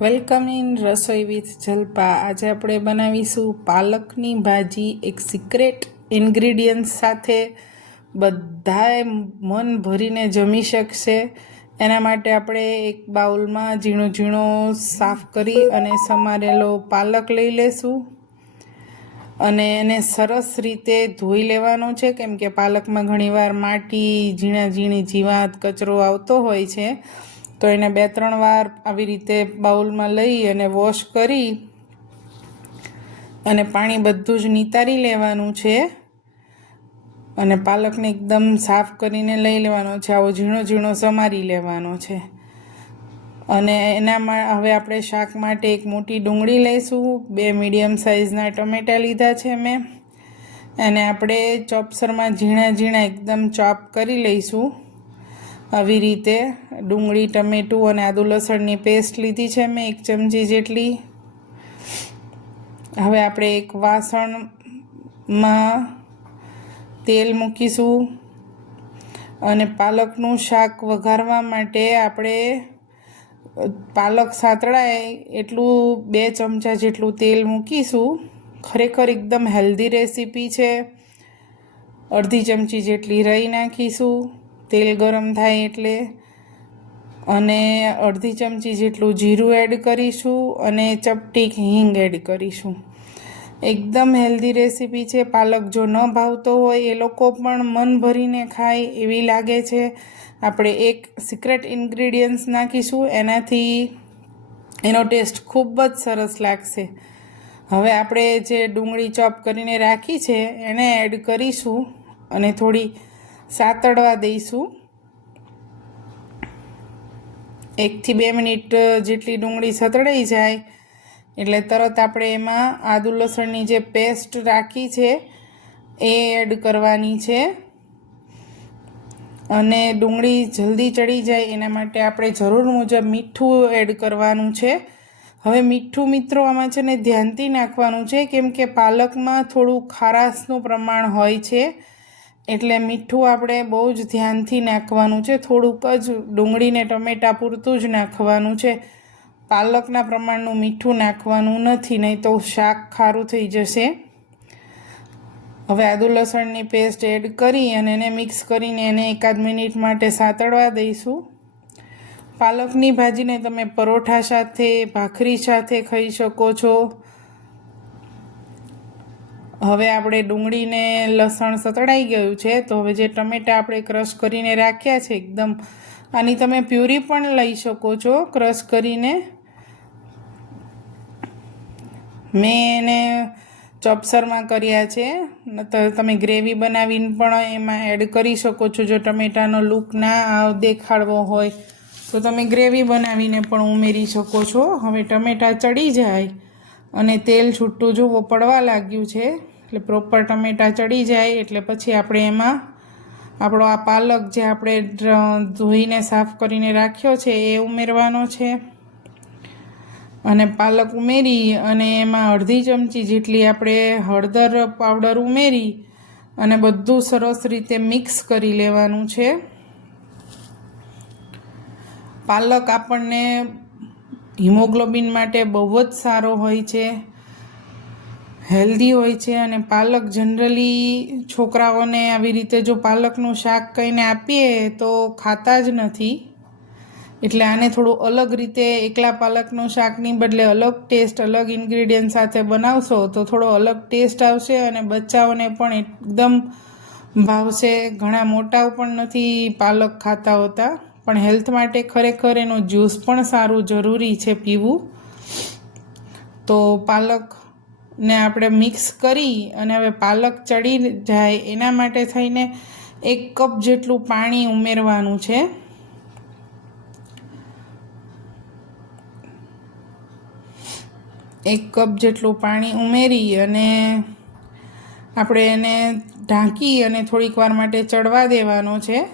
Welcome in Rasoi with Jalpa. આજે આપણે બનાવીશું પાલકની ભાજી, એક સિક્રેટ ઇન્ગ્રીડિયન્ટ સાથે બધાએ મન ભરીને જમી શકશે. એના માટે આપણે એક બાઉલમાં ઝીણો ઝીણો સાફ કરી અને સમારેલો પાલક લઈ લેશું. અને એને સરસ રીતે ધોઈ લેવાનો છે, કેમ કે પાલકમાં ઘણીવાર માટી, ઝીણા ઝીણી જીવાત, કચરો આવતો હોય છે. તો એને બે ત્રણ વાર આવી રીતે બાઉલમાં લઈ અને વોશ કરી અને પાણી બધું જ નિતારી લેવાનું છે. અને પાલકને એકદમ સાફ કરીને લઈ લેવાનો છે. આવો ઝીણો ઝીણો સમારી લેવાનો છે. અને એનામાં હવે આપણે શાક માટે એક મોટી ડુંગળી લઈશું. બે મીડિયમ સાઇઝના ટમેટાં લીધા છે મેં. અને આપણે ચોપસરમાં ઝીણા ઝીણા એકદમ ચોપ કરી લઈશું. આવી રીતે ડુંગળી, ટમેટું અને આદુ લસણની પેસ્ટ લીધી છે મેં એક ચમચી જેટલી. હવે આપણે એક વાસણમાં તેલ મૂકીશું અને પાલકનું શાક વઘારવા માટે આપણે પાલક સાતળાય એટલું બે ચમચા જેટલું તેલ મૂકીશું. ખરેખર એકદમ હેલ્ધી રેસીપી છે. અડધી ચમચી જેટલી રહી નાખીશું. તેલ ગરમ થાય એટલે અને અડધી ચમચી જેટલું જીરું એડ કરીશું અને ચપટીક હિંગ એડ કરીશું. એકદમ હેલ્ધી રેસીપી છે. પાલક જો ન ભાવતો હોય એ લોકો પણ મન ભરીને ખાય એવી લાગે છે. આપણે એક સિક્રેટ ઇન્ગ્રીડિયન્ટ્સ નાખીશું. એનાથી એનો ટેસ્ટ ખૂબ જ સરસ લાગશે. હવે આપણે જે ડુંગળી ચોપ કરીને રાખી છે એને એડ કરીશું અને થોડી સાતડવા દઈશું. એકથી બે મિનિટ જેટલી ડુંગળી સતડાઈ જાય, એટલે તરત આપણે એમાં આદુ લસણની જે પેસ્ટ રાખી છે, એ એડ કરવાની છે. અને ડુંગળી જલ્દી ચડી જાય, એના માટે આપણે જરૂર મુજબ મીઠું એડ કરવાનું છે. હવે મીઠું મિત્રો આમાં છે ને ધ્યાનથી નાખવાનું છે, કેમ કે પાલકમાં થોડું ખારાશનું પ્રમાણ હોય છે. એટલે મીઠું આપણે બહુ જ ધ્યાનથી નાખવાનું છે. થોડુંક જ ડુંગળીને ટમેટાં પૂરતું જ નાખવાનું છે. પાલકના પ્રમાણનું મીઠું નાખવાનું નથી, નહીં તો શાક ખારું થઈ જશે. હવે આદુ લસણની પેસ્ટ એડ કરી અને એને મિક્સ કરીને એને એકાદ મિનિટ માટે સાતળવા દઈશું. પાલકની ભાજીને તમે પરોઠા સાથે, ભાખરી સાથે ખાઈ શકો છો. હવે આપણે ડુંગળીને લસણ સતળાઈ ગયું છે, તો હવે જે ટમેટાં આપણે ક્રશ કરીને રાખ્યા છે એકદમ, આની તમે પ્યુરી પણ લઈ શકો છો ક્રશ કરીને. મેં એને ચોપસરમાં કર્યા છે, નતર તમે ગ્રેવી બનાવીને પણ એમાં એડ કરી શકો છો, જો ટમેટાનો લુક ના દેખાડવો હોય, તો તમે ગ્રેવી બનાવીને પણ ઉમેરી શકો છો. હવે ટમેટાં ચડી જાય અને તેલ છૂટું જુઓ, પડવા લાગ્યું છે. એટલે પ્રોપર ટમેટાં ચડી જાય એટલે પછી આપણે એમાં આપણો આ પાલક જે આપણે ધોઈને સાફ કરીને રાખ્યો છે એ ઉમેરવાનો છે. અને પાલક ઉમેરી અને એમાં અડધી ચમચી જેટલી આપણે હળદર પાવડર ઉમેરી અને બધું સરસ રીતે મિક્સ કરી લેવાનું છે. પાલક આપણને હિમોગ્લોબિન માટે બહુ જ સારો હોય છે. હેલ્ધી હોય છે અને પાલક જનરલી છોકરાઓને આવી રીતે જો પાલકનું શાક કહીને આપીએ તો ખાતા જ નથી. એટલે આને થોડું અલગ રીતે એકલા પાલકનું શાકની બદલે અલગ ટેસ્ટ, અલગ ઇન્ગ્રીડિયન્ટ સાથે બનાવશો તો થોડો અલગ ટેસ્ટ આવશે અને બચ્ચાઓને પણ એકદમ ભાવશે. ઘણા મોટાઓ પણ નથી પાલક ખાતા હોતા, પણ હેલ્થ માટે ખરેખર એનો જ્યુસ પણ સારું જરૂરી છે પીવું. તો પાલક ને આપણે મિક્સ કરી અને હવે પાલક ચડી જાય એના માટે થઈને એક કપ જેટલું પાણી ઉમેરવાનું છે. એક કપ જેટલું પાણી ઉમેરી અને આપણે એને ઢાંકી અને થોડીક વાર માટે ચડવા દેવાનો છે.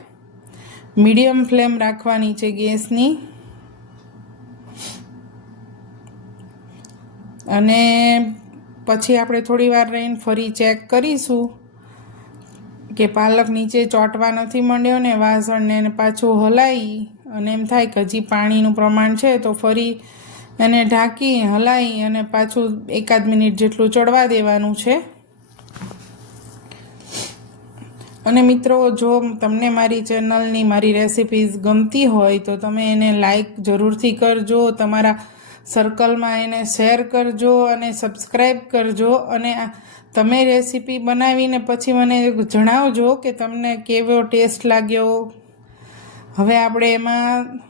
મીડિયમ ફ્લેમ રાખવાની છે ગેસની. અને પછી આપણે થોડી વાર રહીને ફરી ચેક કરીશું કે પાલક નીચે ચોંટવા નથી માંડ્યો ને વાસણને પાછું હલાવી અને એમ થાય કે હજી પાણીનું પ્રમાણ છે તો ફરી એને ઢાંકી હલાવી અને પાછું એકાદ મિનિટ જેટલું ચડવા દેવાનું છે. અને મિત્રો, જો તમને મારી ચેનલની મારી રેસિપીઝ ગમતી હોય તો તમે એને લાઈક જરૂરથી કરજો. તમારા સર્કલમાં એને શેર કરજો અને સબસ્ક્રાઈબ કરજો અને તમે રેસીપી બનાવીને પછી મને જણાવજો કે તમને કેવો ટેસ્ટ લાગ્યો. હવે આપણે એમાં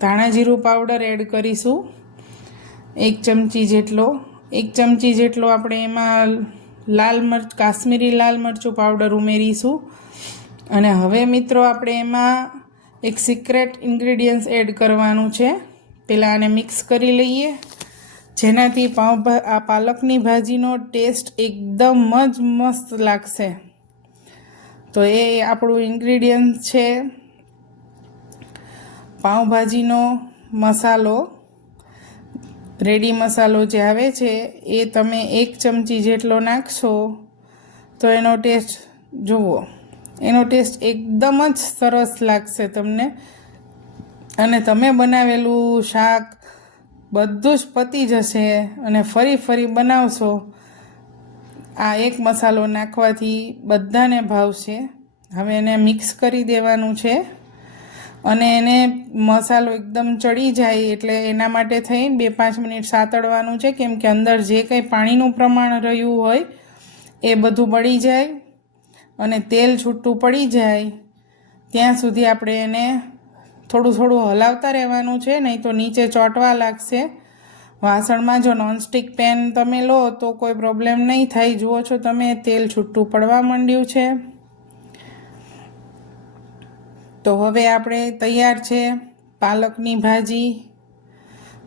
ધાણા જીરું પાવડર એડ કરીશું. એક ચમચી જેટલો. એક ચમચી જેટલો આપણે એમાં લાલ મરચ, કાશ્મીરી લાલ મરચું પાવડર ઉમેરીશું. અને હવે મિત્રો આપણે એમાં એક સિક્રેટ ઇન્ગ્રીડિયન્ટ્સ એડ કરવાનું છે. પહેલાં આને મિક્સ કરી લઈએ. જેનાથી પાઉં આ પાલકની ભાજીનો ટેસ્ટ એકદમ જ મસ્ત લાગશે. તો એ આપણું ઇન્ગ્રીડિયન્ટ છે. પાઉંભાજીનો મસાલો. રેડી મસાલો જે આવે છે, એ તમે એક ચમચી જેટલો નાખશો, તો એનો ટેસ્ટ જુઓ. એનો ટેસ્ટ એકદમ જ સરસ લાગશે તમને. અને તમે બનાવેલું શાક બધું જ પતી જશે અને ફરી ફરી બનાવશો. આ એક મસાલો નાખવાથી બધાને ભાવશે. હવે એને મિક્સ કરી દેવાનું છે અને એને મસાલો એકદમ ચડી જાય એટલે એના માટે થઈ બે પાંચ મિનિટ સાતડવાનું છે કેમ કે અંદર જે કંઈ પાણીનું પ્રમાણ રહ્યું હોય એ બધું બળી જાય અને તેલ છૂટું પડી જાય. ત્યાં સુધી આપણે એને થોડું થોડું હલાવતા રહેવાનું છે, નહીં તો નીચે ચોંટવા લાગશે. વાસણમાં જો નોનસ્ટિક પેન તમે લો તો કોઈ પ્રોબ્લેમ નહીં થાય. જુઓ છો તમે, તેલ છૂટું પડવા માંડ્યું છે. તો હવે આપણે તૈયાર છે પાલકની ભાજી.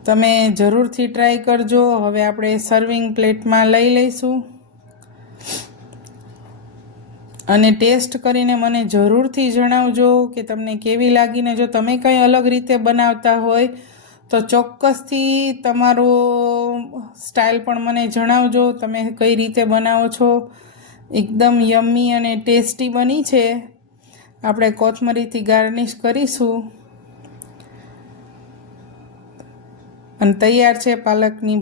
તમે જરૂરથી ટ્રાય કરજો. હવે આપણે સર્વિંગ પ્લેટમાં લઈ લઈશું. અને ટેસ્ટ કરીને મને જરૂરથી જણાવજો કે તમને કેવી લાગીને જો તમે કંઈ અલગ રીતે બનાવતા હોય, તો ચોક્કસથી તમારો સ્ટાઇલ પણ મને જણાવજો. તમે કઈ રીતે બનાવો છો? એકદમ યમ્મી અને ટેસ્ટી બની છે. આપણે કોથમરીથી ગાર્નિશ કરીશું. અને તૈયાર છે પાલકની